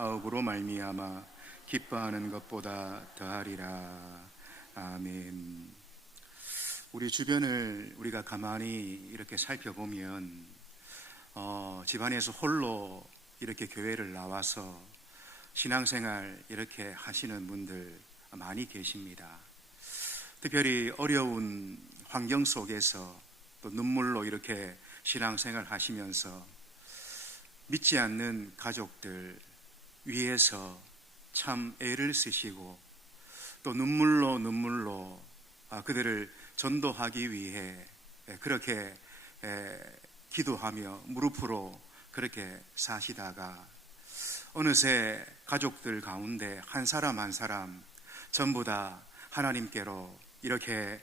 아홉으로 말미암아 기뻐하는 것보다 더하리라. 아멘. 우리 주변을 우리가 가만히 이렇게 살펴보면 어, 집안에서 홀로 이렇게 교회를 나와서 신앙생활 이렇게 하시는 분들 많이 계십니다. 특별히 어려운 환경 속에서 또 눈물로 이렇게 신앙생활 하시면서 믿지 않는 가족들 위해서 참 애를 쓰시고 또 눈물로 눈물로 아, 그들을 전도하기 위해 그렇게 기도하며 무릎으로 그렇게 사시다가 어느새 가족들 가운데 한 사람 한 사람 전부 다 하나님께로 이렇게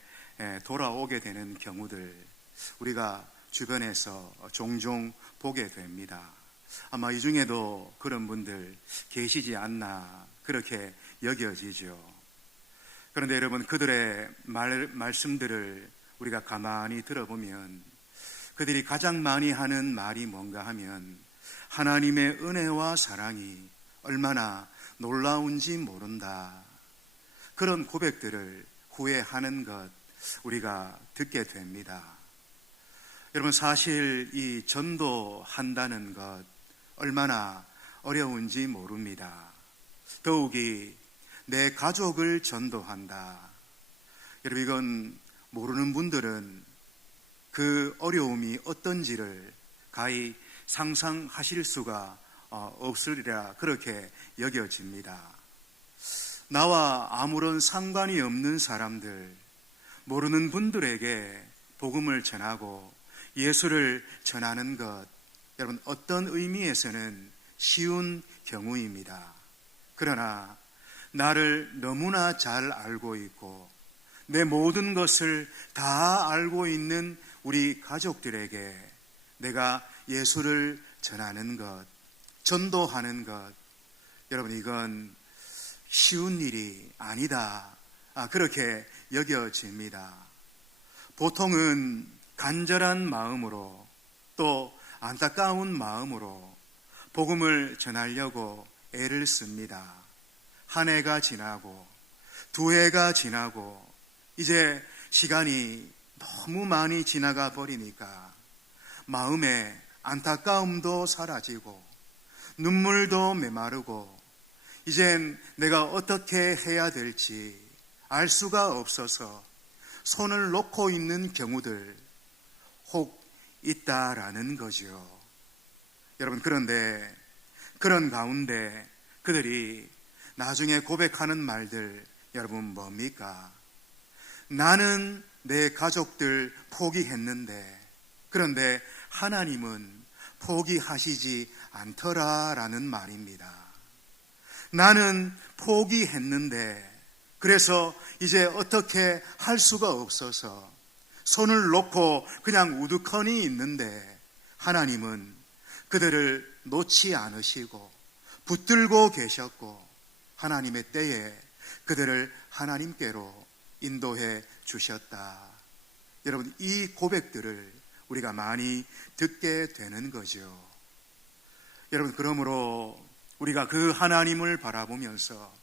돌아오게 되는 경우들 우리가 주변에서 종종 보게 됩니다. 아마 이 중에도 그런 분들 계시지 않나 그렇게 여겨지죠. 그런데 여러분 그들의 말, 말씀들을 우리가 가만히 들어보면 그들이 가장 많이 하는 말이 뭔가 하면 하나님의 은혜와 사랑이 얼마나 놀라운지 모른다. 그런 고백들을 후회하는 것 우리가 듣게 됩니다. 여러분 사실 이 전도한다는 것 얼마나 어려운지 모릅니다. 더욱이 내 가족을 전도한다. 여러분 이건 모르는 분들은 그 어려움이 어떤지를 가히 상상하실 수가 어, 없으리라 그렇게 여겨집니다. 나와 아무런 상관이 없는 사람들, 모르는 분들에게 복음을 전하고 예수를 전하는 것, 여러분 어떤 의미에서는 쉬운 경우입니다. 그러나 나를 너무나 잘 알고 있고 내 모든 것을 다 알고 있는 우리 가족들에게 내가 예수를 전하는 것, 전도하는 것, 여러분 이건 쉬운 일이 아니다. 아, 그렇게 여겨집니다. 보통은 간절한 마음으로 또 안타까운 마음으로 복음을 전하려고 애를 씁니다. 한 해가 지나고 두 해가 지나고 이제 시간이 너무 많이 지나가 버리니까 마음에 안타까움도 사라지고 눈물도 메마르고 이젠 내가 어떻게 해야 될지 알 수가 없어서 손을 놓고 있는 경우들 혹 있다라는 거죠. 여러분, 그런데 그런 가운데 그들이 나중에 고백하는 말들 여러분 뭡니까? 나는 내 가족들 포기했는데 그런데 하나님은 포기하시지 않더라라는 말입니다. 나는 포기했는데 그래서 이제 어떻게 할 수가 없어서 손을 놓고 그냥 우두커니 있는데 하나님은 그들을 놓지 않으시고 붙들고 계셨고 하나님의 때에 그들을 하나님께로 인도해 주셨다. 여러분, 이 고백들을 우리가 많이 듣게 되는 거죠. 여러분, 그러므로 우리가 그 하나님을 바라보면서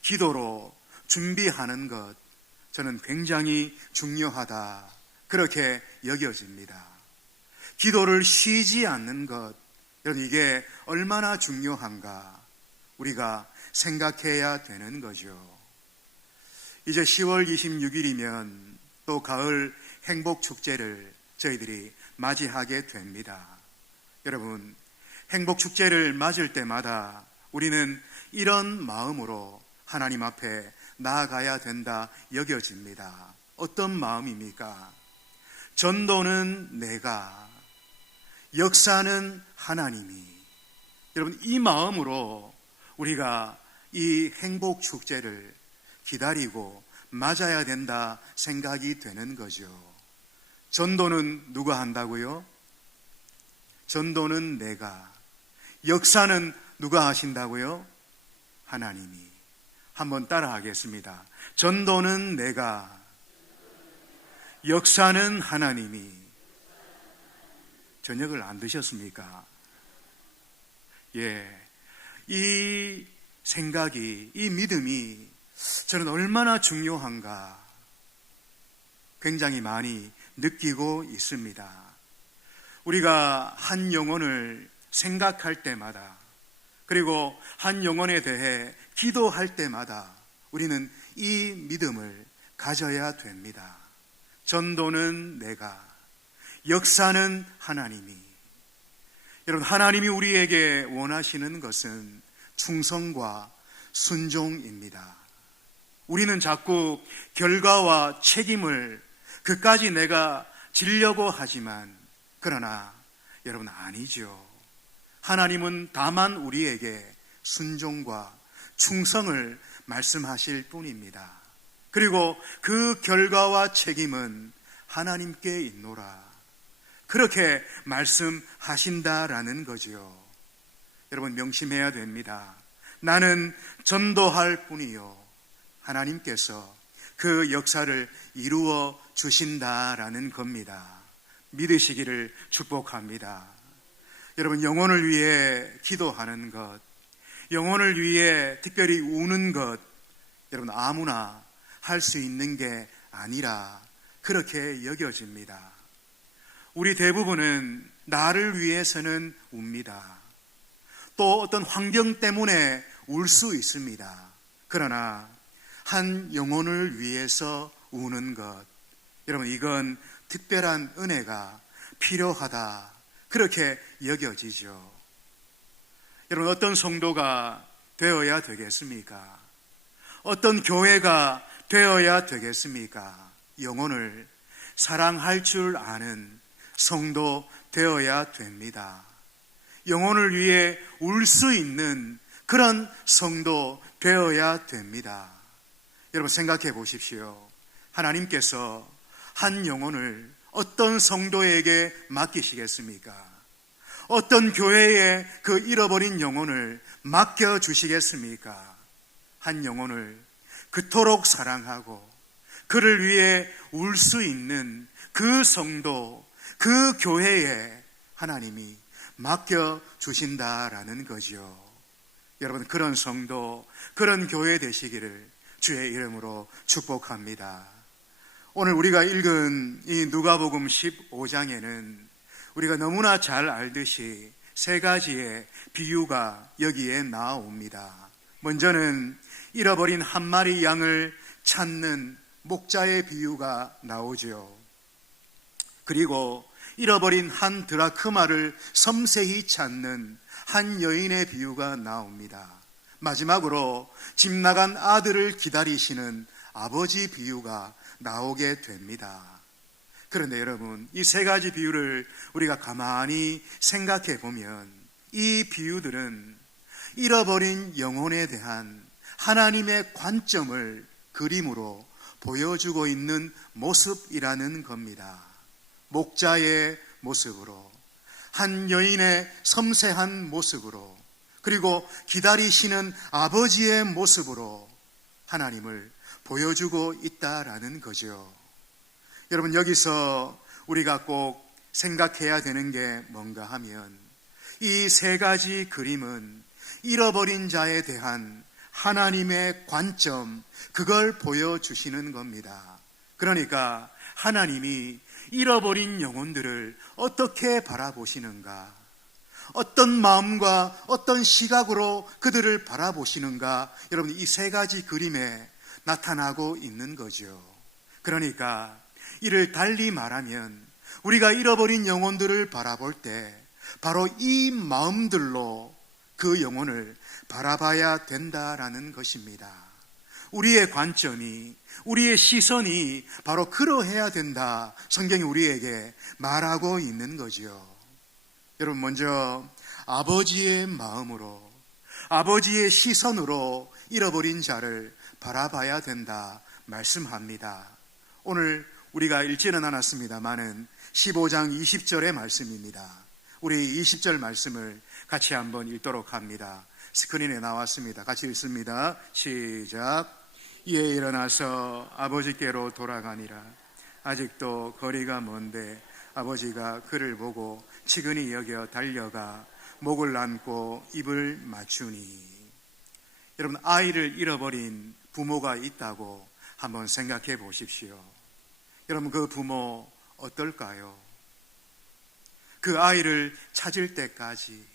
기도로 준비하는 것, 저는 굉장히 중요하다. 그렇게 여겨집니다. 기도를 쉬지 않는 것, 여러분, 이게 얼마나 중요한가 우리가 생각해야 되는 거죠. 이제 10월 26일이면 또 가을 행복 축제를 저희들이 맞이하게 됩니다. 여러분, 행복 축제를 맞을 때마다 우리는 이런 마음으로 하나님 앞에 나아가야 된다 여겨집니다. 어떤 마음입니까? 전도는 내가, 역사는 하나님이. 여러분, 이 마음으로 우리가 이 행복 축제를 기다리고 맞아야 된다 생각이 되는 거죠. 전도는 누가 한다고요? 전도는 내가. 역사는 누가 하신다고요? 하나님이. 한번 따라 하겠습니다. 전도는 내가. 역사는 하나님이. 저녁을 안 드셨습니까? 예. 이 생각이, 이 믿음이 저는 얼마나 중요한가 굉장히 많이 느끼고 있습니다. 우리가 한 영혼을 생각할 때마다 그리고 한 영혼에 대해 기도할 때마다 우리는 이 믿음을 가져야 됩니다. 전도는 내가, 역사는 하나님이. 여러분, 하나님이 우리에게 원하시는 것은 충성과 순종입니다. 우리는 자꾸 결과와 책임을 그까지 내가 지려고 하지만, 그러나 여러분 아니죠. 하나님은 다만 우리에게 순종과 충성을 말씀하실 뿐입니다. 그리고 그 결과와 책임은 하나님께 있노라. 그렇게 말씀하신다라는 거지요. 여러분 명심해야 됩니다. 나는 전도할 뿐이요. 하나님께서 그 역사를 이루어 주신다라는 겁니다. 믿으시기를 축복합니다. 여러분 영혼을 위해 기도하는 것, 영혼을 위해 특별히 우는 것, 여러분 아무나 할 수 있는 게 아니라 그렇게 여겨집니다. 우리 대부분은 나를 위해서는 웁니다. 또 어떤 환경 때문에 울 수 있습니다. 그러나 한 영혼을 위해서 우는 것, 여러분 이건 특별한 은혜가 필요하다. 그렇게 여겨지죠. 여러분, 어떤 성도가 되어야 되겠습니까? 어떤 교회가 되어야 되겠습니까? 영혼을 사랑할 줄 아는 성도 되어야 됩니다. 영혼을 위해 울 수 있는 그런 성도 되어야 됩니다. 여러분 생각해 보십시오. 하나님께서 한 영혼을 어떤 성도에게 맡기시겠습니까? 어떤 교회에 그 잃어버린 영혼을 맡겨 주시겠습니까? 한 영혼을 그토록 사랑하고 그를 위해 울 수 있는 그 성도, 그 교회에 하나님이 맡겨 주신다라는 거지요. 여러분, 그런 성도, 그런 교회 되시기를 주의 이름으로 축복합니다. 오늘 우리가 읽은 이 누가복음 15장에는 우리가 너무나 잘 알듯이 세 가지의 비유가 여기에 나옵니다. 먼저는 잃어버린 한 마리 양을 찾는 목자의 비유가 나오죠. 그리고 잃어버린 한 드라크마를 섬세히 찾는 한 여인의 비유가 나옵니다. 마지막으로 집 나간 아들을 기다리시는 아버지 비유가 나오게 됩니다. 그런데 여러분, 이 세 가지 비유를 우리가 가만히 생각해 보면 이 비유들은 잃어버린 영혼에 대한 하나님의 관점을 그림으로 보여주고 있는 모습이라는 겁니다. 목자의 모습으로, 한 여인의 섬세한 모습으로, 그리고 기다리시는 아버지의 모습으로 하나님을 보여주고 있다라는 거죠. 여러분 여기서 우리가 꼭 생각해야 되는 게 뭔가 하면 이 세 가지 그림은 잃어버린 자에 대한 하나님의 관점, 그걸 보여주시는 겁니다. 그러니까 하나님이 잃어버린 영혼들을 어떻게 바라보시는가? 어떤 마음과 어떤 시각으로 그들을 바라보시는가? 여러분, 이 세 가지 그림에 나타나고 있는 거죠. 그러니까 이를 달리 말하면 우리가 잃어버린 영혼들을 바라볼 때 바로 이 마음들로 그 영혼을 바라봐야 된다라는 것입니다. 우리의 관점이, 우리의 시선이 바로 그러해야 된다. 성경이 우리에게 말하고 있는 거지요. 여러분, 먼저 아버지의 마음으로, 아버지의 시선으로 잃어버린 자를 바라봐야 된다. 말씀합니다. 오늘 우리가 읽지는 않았습니다만은 15장 20절의 말씀입니다. 우리 20절 말씀을 같이 한번 읽도록 합니다. 스크린에 나왔습니다. 같이 읽습니다. 시작. 이에 일어나서 아버지께로 돌아가니라. 아직도 거리가 먼데 아버지가 그를 보고 치근히 여겨 달려가 목을 안고 입을 맞추니 여러분 아이를 잃어버린 부모가 있다고 한번 생각해 보십시오. 여러분 그 부모 어떨까요? 그 아이를 찾을 때까지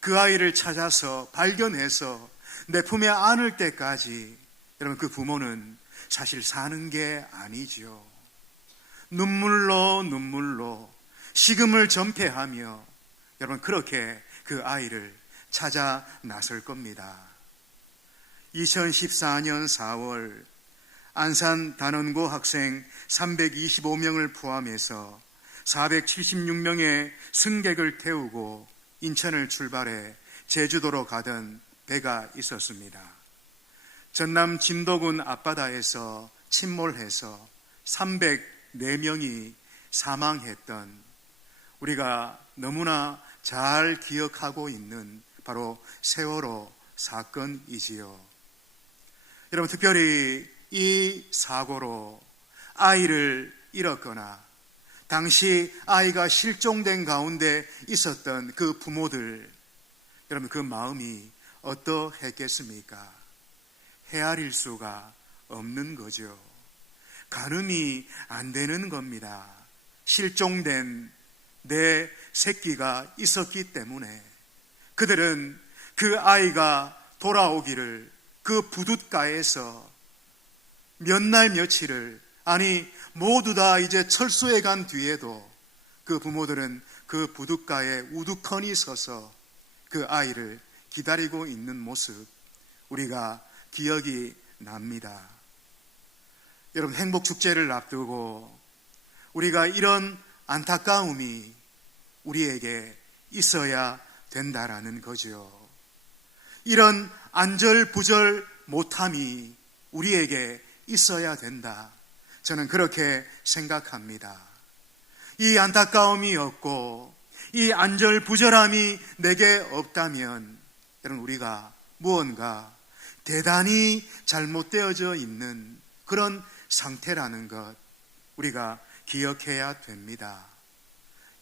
그 아이를 찾아서 발견해서 내 품에 안을 때까지 여러분 그 부모는 사실 사는 게 아니죠. 눈물로 눈물로 식음을 전폐하며 여러분 그렇게 그 아이를 찾아 나설 겁니다. 2014년 4월 안산 단원고 학생 325명을 포함해서 476명의 승객을 태우고 인천을 출발해 제주도로 가던 배가 있었습니다. 전남 진도군 앞바다에서 침몰해서 304명이 사망했던 우리가 너무나 잘 기억하고 있는 바로 세월호 사건이지요. 여러분, 특별히 이 사고로 아이를 잃었거나 당시 아이가 실종된 가운데 있었던 그 부모들, 여러분 그 마음이 어떠했겠습니까? 헤아릴 수가 없는 거죠. 가늠이 안 되는 겁니다. 실종된 내 새끼가 있었기 때문에 그들은 그 아이가 돌아오기를 그 부둣가에서 몇 날 며칠을 아니 모두 다 이제 철수해 간 뒤에도 그 부모들은 그 부둣가에 우두커니 서서 그 아이를 기다리고 있는 모습 우리가 기억이 납니다. 여러분 행복 축제를 앞두고 우리가 이런 안타까움이 우리에게 있어야 된다라는 거죠. 이런 안절부절 못함이 우리에게 있어야 된다. 저는 그렇게 생각합니다. 이 안타까움이 없고 이 안절부절함이 내게 없다면 여러분 우리가 무언가 대단히 잘못되어져 있는 그런 상태라는 것 우리가 기억해야 됩니다.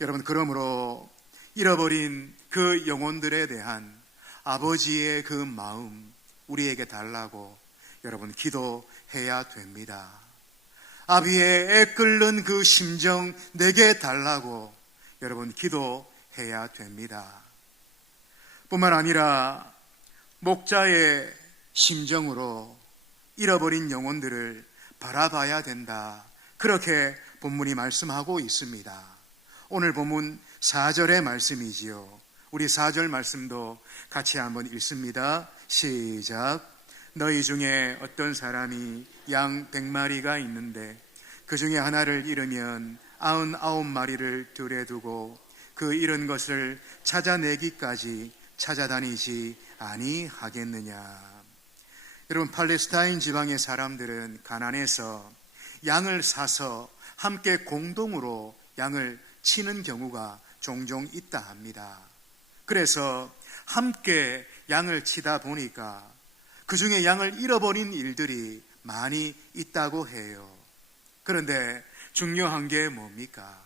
여러분 그러므로 잃어버린 그 영혼들에 대한 아버지의 그 마음 우리에게 달라고 여러분 기도해야 됩니다. 아비의 애 끓는 그 심정 내게 달라고 여러분 기도해야 됩니다. 뿐만 아니라 목자의 심정으로 잃어버린 영혼들을 바라봐야 된다. 그렇게 본문이 말씀하고 있습니다. 오늘 본문 4절의 말씀이지요. 우리 4절 말씀도 같이 한번 읽습니다. 시작. 너희 중에 어떤 사람이 양 100마리가 있는데 그 중에 하나를 잃으면 아흔 아홉 마리를 들에 두고 그 잃은 것을 찾아내기까지 찾아다니지 아니하겠느냐. 여러분 팔레스타인 지방의 사람들은 가난해서 양을 사서 함께 공동으로 양을 치는 경우가 종종 있다 합니다. 그래서 함께 양을 치다 보니까 그 중에 양을 잃어버린 일들이 많이 있다고 해요. 그런데 중요한 게 뭡니까?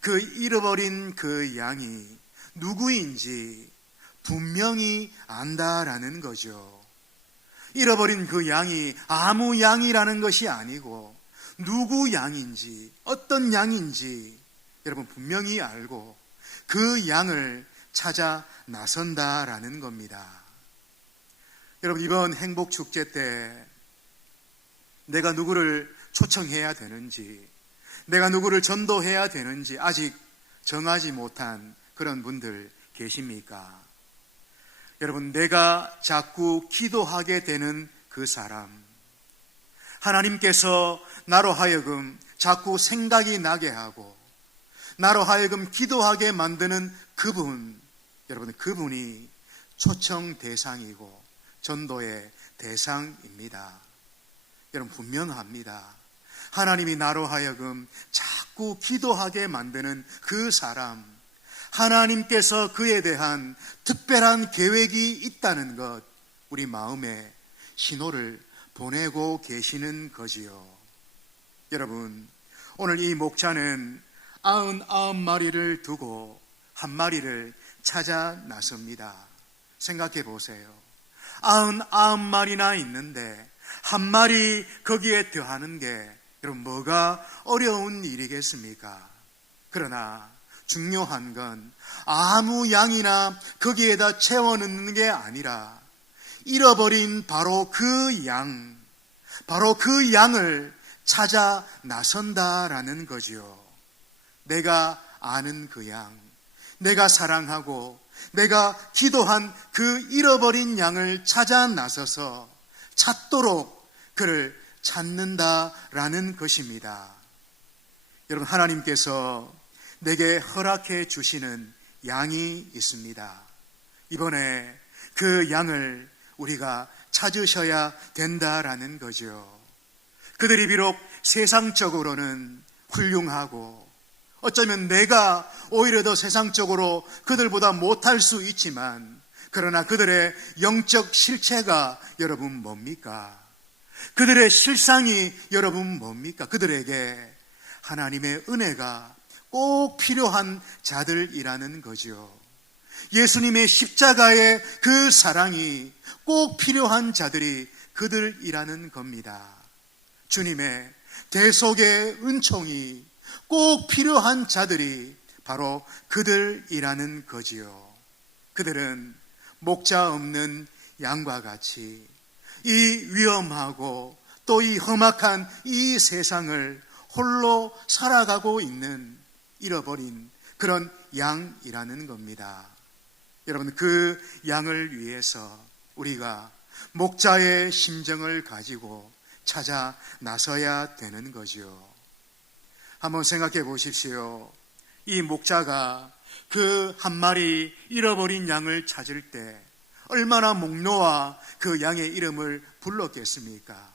그 잃어버린 그 양이 누구인지 분명히 안다라는 거죠. 잃어버린 그 양이 아무 양이라는 것이 아니고 누구 양인지 어떤 양인지 여러분 분명히 알고 그 양을 찾아 나선다라는 겁니다. 여러분 이번 행복 축제 때 내가 누구를 초청해야 되는지 내가 누구를 전도해야 되는지 아직 정하지 못한 그런 분들 계십니까? 여러분, 내가 자꾸 기도하게 되는 그 사람. 하나님께서 나로 하여금 자꾸 생각이 나게 하고, 나로 하여금 기도하게 만드는 그분, 여러분, 그분이 초청 대상이고, 전도의 대상입니다. 여러분, 분명합니다. 하나님이 나로 하여금 자꾸 기도하게 만드는 그 사람, 하나님께서 그에 대한 특별한 계획이 있다는 것, 우리 마음에 신호를 보내고 계시는 거지요. 여러분, 오늘 이 목자는 아흔 아홉 마리를 두고 한 마리를 찾아 나섭니다. 생각해 보세요. 아흔 아홉 마리나 있는데 한 마리 거기에 더하는 게 여러분 뭐가 어려운 일이겠습니까? 그러나 중요한 건 아무 양이나 거기에다 채워 넣는 게 아니라 잃어버린 바로 그 양, 바로 그 양을 찾아 나선다라는 거지요. 내가 아는 그 양, 내가 사랑하고 내가 기도한 그 잃어버린 양을 찾아 나서서 찾도록 그를 찾는다라는 것입니다. 여러분, 하나님께서 내게 허락해 주시는 양이 있습니다. 이번에 그 양을 우리가 찾으셔야 된다라는 거죠. 그들이 비록 세상적으로는 훌륭하고 어쩌면 내가 오히려 더 세상적으로 그들보다 못할 수 있지만 그러나 그들의 영적 실체가 여러분 뭡니까? 그들의 실상이 여러분 뭡니까? 그들에게 하나님의 은혜가 꼭 필요한 자들이라는 거지요. 예수님의 십자가의 그 사랑이 꼭 필요한 자들이 그들이라는 겁니다. 주님의 대속의 은총이 꼭 필요한 자들이 바로 그들이라는 거지요. 그들은 목자 없는 양과 같이 이 위험하고 또 이 험악한 이 세상을 홀로 살아가고 있는 잃어버린 그런 양이라는 겁니다. 여러분, 그 양을 위해서 우리가 목자의 심정을 가지고 찾아 나서야 되는 거지요. 한번 생각해 보십시오. 이 목자가 그 한 마리 잃어버린 양을 찾을 때 얼마나 목 놓아 그 양의 이름을 불렀겠습니까?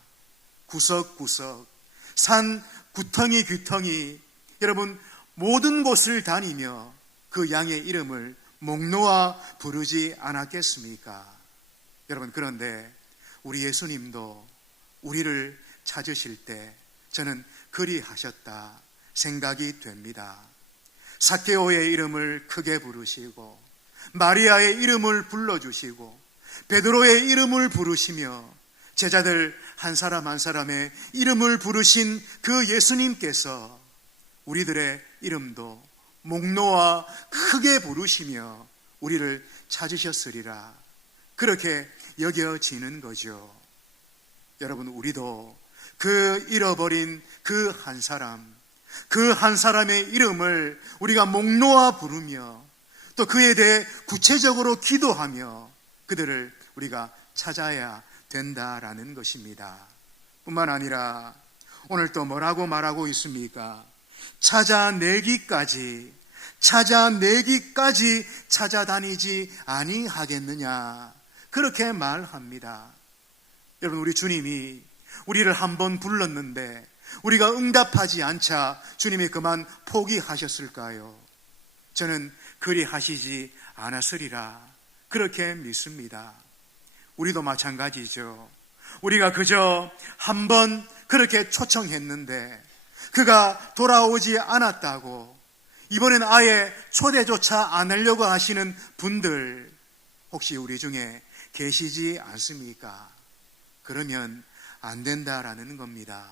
구석구석, 산 구덩이 귀덩이, 여러분, 모든 곳을 다니며 그 양의 이름을 목 놓아 부르지 않았겠습니까? 여러분, 그런데 우리 예수님도 우리를 찾으실 때 저는 그리하셨다 생각이 됩니다. 사케오의 이름을 크게 부르시고 마리아의 이름을 불러주시고 베드로의 이름을 부르시며 제자들 한 사람 한 사람의 이름을 부르신 그 예수님께서 우리들의 이름도 목 놓아 크게 부르시며 우리를 찾으셨으리라. 그렇게 여겨지는 거죠. 여러분, 우리도 그 잃어버린 그 한 사람, 그 한 사람의 이름을 우리가 목 놓아 부르며 또 그에 대해 구체적으로 기도하며 그들을 우리가 찾아야 된다라는 것입니다. 뿐만 아니라 오늘 또 뭐라고 말하고 있습니까? 찾아내기까지 찾아내기까지 찾아다니지 아니하겠느냐 그렇게 말합니다. 여러분 우리 주님이 우리를 한번 불렀는데 우리가 응답하지 않자 주님이 그만 포기하셨을까요? 저는 그리 하시지 않았으리라 그렇게 믿습니다. 우리도 마찬가지죠. 우리가 그저 한 번 그렇게 초청했는데 그가 돌아오지 않았다고 이번엔 아예 초대조차 안 하려고 하시는 분들 혹시 우리 중에 계시지 않습니까? 그러면 안 된다라는 겁니다.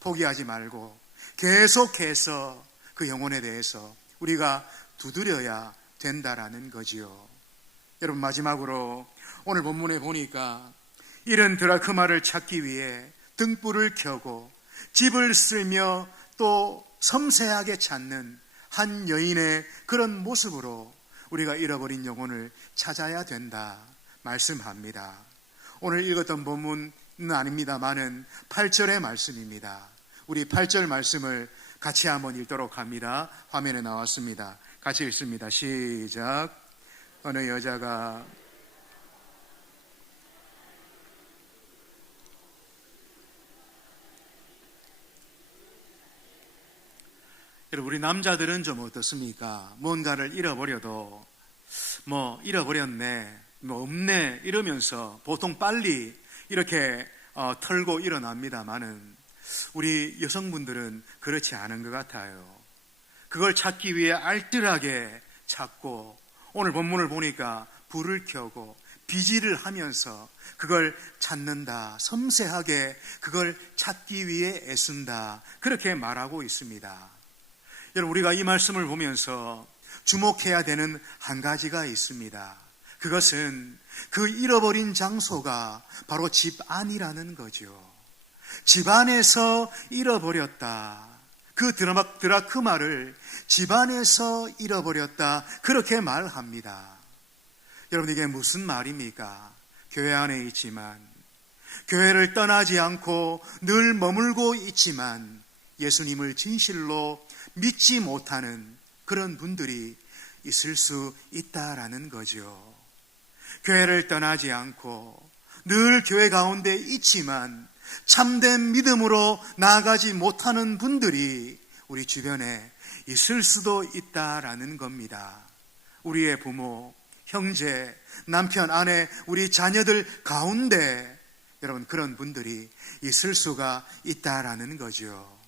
포기하지 말고 계속해서 그 영혼에 대해서 우리가 두드려야 된다라는 거지요. 여러분 마지막으로 오늘 본문에 보니까 이런 드라크마를 찾기 위해 등불을 켜고 집을 쓸며 또 섬세하게 찾는 한 여인의 그런 모습으로 우리가 잃어버린 영혼을 찾아야 된다 말씀합니다. 오늘 읽었던 본문은 아닙니다만은 8절의 말씀입니다. 우리 8절 말씀을 같이 한번 읽도록 합니다. 화면에 나왔습니다. 같이 읽습니다. 시작. 어느 여자가 여러분, 우리 남자들은 좀 어떻습니까? 뭔가를 잃어버려도, 뭐, 잃어버렸네, 뭐, 없네, 이러면서 보통 빨리 이렇게 어, 털고 일어납니다만은, 우리 여성분들은 그렇지 않은 것 같아요. 그걸 찾기 위해 알뜰하게 찾고, 오늘 본문을 보니까 불을 켜고 비지를 하면서 그걸 찾는다. 섬세하게 그걸 찾기 위해 애쓴다. 그렇게 말하고 있습니다. 여러분, 우리가 이 말씀을 보면서 주목해야 되는 한 가지가 있습니다. 그것은 그 잃어버린 장소가 바로 집 안이라는 거죠. 집 안에서 잃어버렸다. 그 드라마, 드라크마를 집 안에서 잃어버렸다. 그렇게 말합니다. 여러분, 이게 무슨 말입니까? 교회 안에 있지만, 교회를 떠나지 않고 늘 머물고 있지만, 예수님을 진실로 믿지 못하는 그런 분들이 있을 수 있다라는 거죠. 교회를 떠나지 않고 늘 교회 가운데 있지만 참된 믿음으로 나아가지 못하는 분들이 우리 주변에 있을 수도 있다라는 겁니다. 우리의 부모, 형제, 남편, 아내, 우리 자녀들 가운데 여러분 그런 분들이 있을 수가 있다라는 거죠.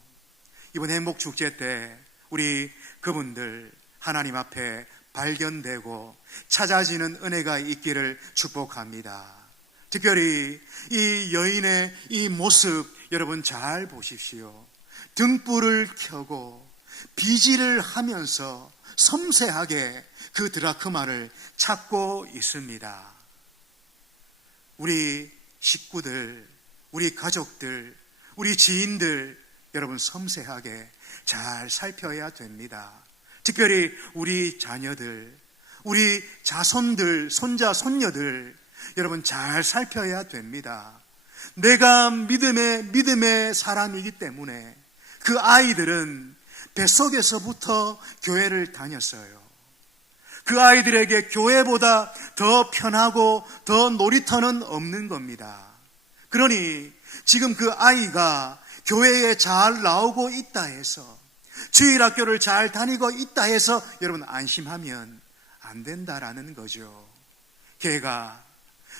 이번 행복 축제 때 우리 그분들 하나님 앞에 발견되고 찾아지는 은혜가 있기를 축복합니다. 특별히 이 여인의 이 모습 여러분 잘 보십시오. 등불을 켜고 비지를 하면서 섬세하게 그 드라크마를 찾고 있습니다. 우리 식구들, 우리 가족들, 우리 지인들 여러분 섬세하게 잘 살펴야 됩니다. 특별히 우리 자녀들, 우리 자손들, 손자, 손녀들 여러분 잘 살펴야 됩니다. 내가 믿음의 믿음의 사람이기 때문에 그 아이들은 뱃속에서부터 교회를 다녔어요. 그 아이들에게 교회보다 더 편하고 더 놀이터는 없는 겁니다. 그러니 지금 그 아이가 교회에 잘 나오고 있다 해서 주일 학교를 잘 다니고 있다 해서 여러분 안심하면 안 된다라는 거죠. 걔가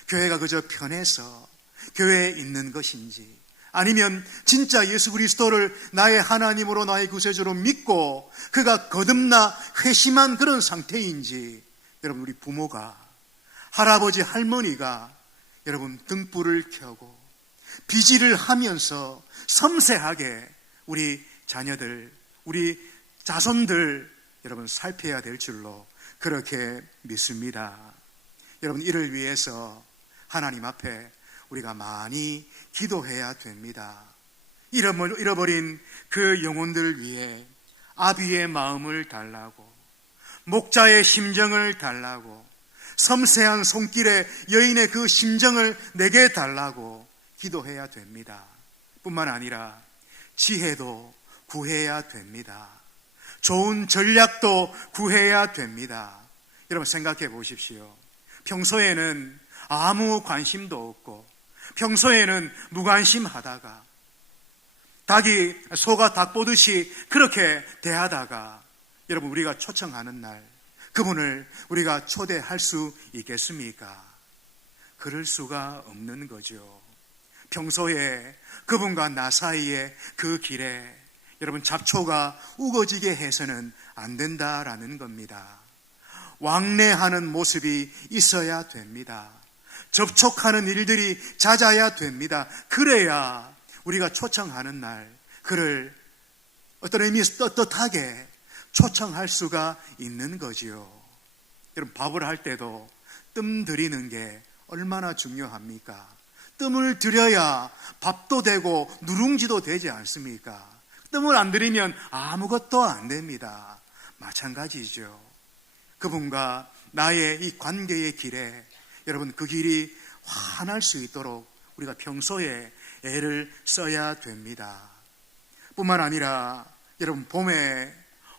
교회가 그저 편해서 교회에 있는 것인지 아니면 진짜 예수 그리스도를 나의 하나님으로 나의 구세주로 믿고 그가 거듭나 회심한 그런 상태인지 여러분 우리 부모가 할아버지 할머니가 여러분 등불을 켜고 비지를 하면서 섬세하게 우리 자녀들 우리 자손들 여러분 살펴야 될 줄로 그렇게 믿습니다. 여러분 이를 위해서 하나님 앞에 우리가 많이 기도해야 됩니다. 잃어버린 그 영혼들을 위해 아비의 마음을 달라고 목자의 심정을 달라고 섬세한 손길에 여인의 그 심정을 내게 달라고 기도해야 됩니다. 뿐만 아니라 지혜도 구해야 됩니다. 좋은 전략도 구해야 됩니다. 여러분 생각해 보십시오. 평소에는 아무 관심도 없고 평소에는 무관심하다가 닭이 소가 닭 보듯이 그렇게 대하다가 여러분 우리가 초청하는 날 그분을 우리가 초대할 수 있겠습니까? 그럴 수가 없는 거죠. 평소에 그분과 나 사이에 그 길에 여러분 잡초가 우거지게 해서는 안 된다라는 겁니다. 왕래하는 모습이 있어야 됩니다. 접촉하는 일들이 잦아야 됩니다. 그래야 우리가 초청하는 날 그를 어떤 의미에서 떳떳하게 초청할 수가 있는 거지요. 여러분 밥을 할 때도 뜸 들이는 게 얼마나 중요합니까? 뜸을 들여야 밥도 되고 누룽지도 되지 않습니까? 뜸을 안 들이면 아무것도 안 됩니다. 마찬가지죠. 그분과 나의 이 관계의 길에 여러분 그 길이 환할 수 있도록 우리가 평소에 애를 써야 됩니다. 뿐만 아니라 여러분 봄에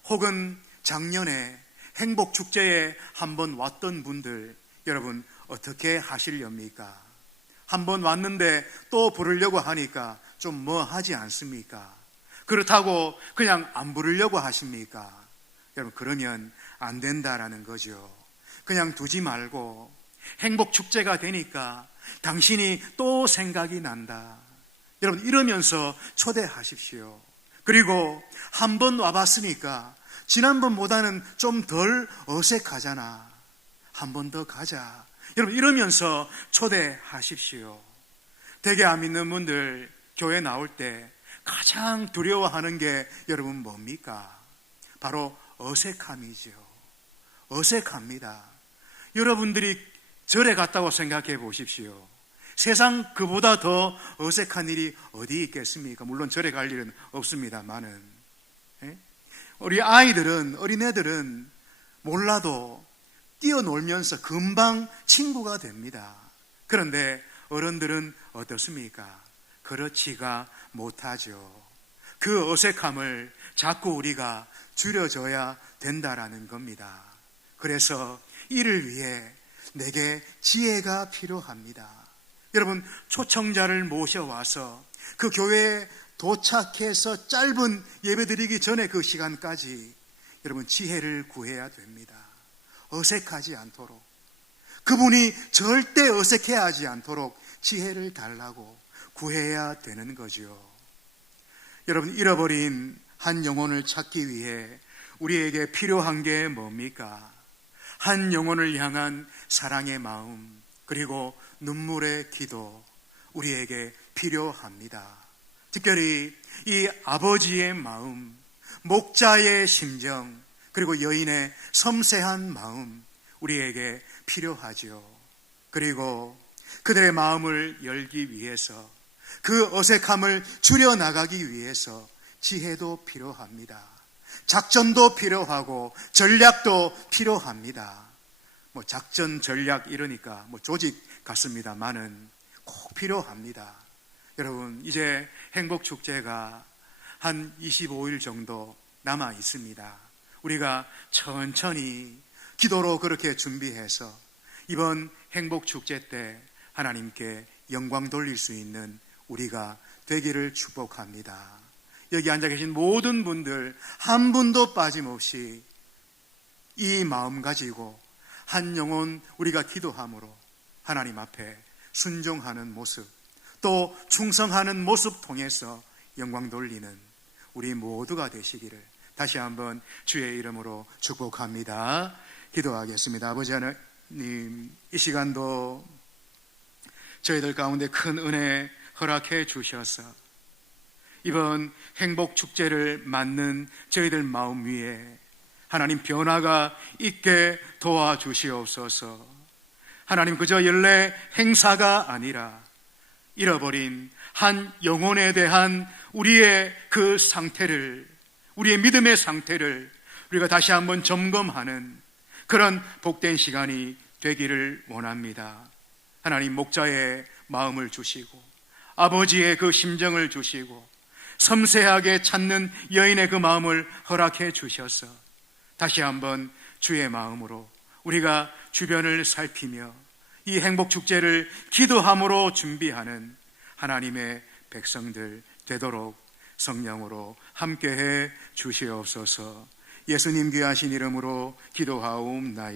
혹은 작년에 행복 축제에 한번 왔던 분들 여러분 어떻게 하시렵니까? 한번 왔는데 또 부르려고 하니까 좀 뭐 하지 않습니까? 그렇다고 그냥 안 부르려고 하십니까? 여러분 그러면 안 된다라는 거죠. 그냥 두지 말고 행복 축제가 되니까 당신이 또 생각이 난다. 여러분 이러면서 초대하십시오. 그리고 한 번 와봤으니까 지난번보다는 좀 덜 어색하잖아. 한 번 더 가자. 여러분, 이러면서 초대하십시오. 대개 안 믿는 분들 교회 나올 때 가장 두려워하는 게 여러분 뭡니까? 바로 어색함이죠. 어색합니다. 여러분들이 절에 갔다고 생각해 보십시오. 세상 그보다 더 어색한 일이 어디 있겠습니까? 물론 절에 갈 일은 없습니다만은. 예? 우리 아이들은, 어린애들은 몰라도 뛰어놀면서 금방 친구가 됩니다. 그런데 어른들은 어떻습니까? 그렇지가 못하죠. 그 어색함을 자꾸 우리가 줄여줘야 된다라는 겁니다. 그래서 이를 위해 내게 지혜가 필요합니다. 여러분, 초청자를 모셔와서 그 교회에 도착해서 짧은 예배 드리기 전에 그 시간까지 여러분 지혜를 구해야 됩니다. 어색하지 않도록. 그분이 절대 어색해 하지 않도록 지혜를 달라고 구해야 되는 거죠. 여러분, 잃어버린 한 영혼을 찾기 위해 우리에게 필요한 게 뭡니까? 한 영혼을 향한 사랑의 마음, 그리고 눈물의 기도, 우리에게 필요합니다. 특별히 이 아버지의 마음, 목자의 심정, 그리고 여인의 섬세한 마음, 우리에게 필요하죠. 그리고 그들의 마음을 열기 위해서 그 어색함을 줄여나가기 위해서 지혜도 필요합니다. 작전도 필요하고 전략도 필요합니다. 뭐 작전 전략 이러니까 뭐 조직 같습니다만은 꼭 필요합니다. 여러분 이제 행복 축제가 한 25일 정도 남아 있습니다. 우리가 천천히 기도로 그렇게 준비해서 이번 행복 축제 때 하나님께 영광 돌릴 수 있는 우리가 되기를 축복합니다. 여기 앉아 계신 모든 분들 한 분도 빠짐없이 이 마음 가지고 한 영혼 우리가 기도함으로 하나님 앞에 순종하는 모습 또 충성하는 모습 통해서 영광 돌리는 우리 모두가 되시기를 다시 한번 주의 이름으로 축복합니다. 기도하겠습니다. 아버지 하나님, 이 시간도 저희들 가운데 큰 은혜 허락해 주셔서 이번 행복 축제를 맞는 저희들 마음 위에 하나님 변화가 있게 도와주시옵소서. 하나님 그저 연례 행사가 아니라 잃어버린 한 영혼에 대한 우리의 그 상태를 우리의 믿음의 상태를 우리가 다시 한번 점검하는 그런 복된 시간이 되기를 원합니다. 하나님 목자의 마음을 주시고 아버지의 그 심정을 주시고 섬세하게 찾는 여인의 그 마음을 허락해 주셔서 다시 한번 주의 마음으로 우리가 주변을 살피며 이 행복 축제를 기도함으로 준비하는 하나님의 백성들 되도록 성령으로 함께해 주시옵소서. 예수님 귀하신 이름으로 기도하옵나이다.